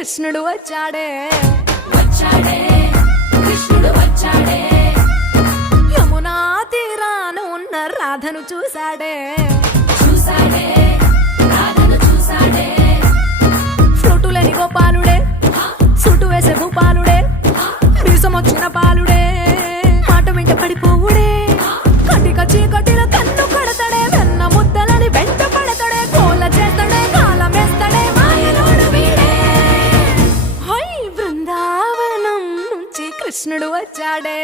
కృష్ణుడు వచ్చాడే వచ్చాడే కృష్ణుడు వచ్చాడే యమునా తీరాన ఉన్న రాధను చూశాడే చూసాడే రాధను చూసాడే ఫ్రూటులేని గోపాలుడే సుటు వేసే భూపాలుడే వీసమొచ్చిన పాలుడే మాట వెంట పడిపోవుడే కటిక చీకటిలో కన్ను కడతాడే వెన్న ముద్దలని వెంట పడతాడే కోల చేస్తాడే కాలం వేస్తాడే మాయలోడు వీడే హై బృందావనం నుంచి కృష్ణుడు వచ్చాడే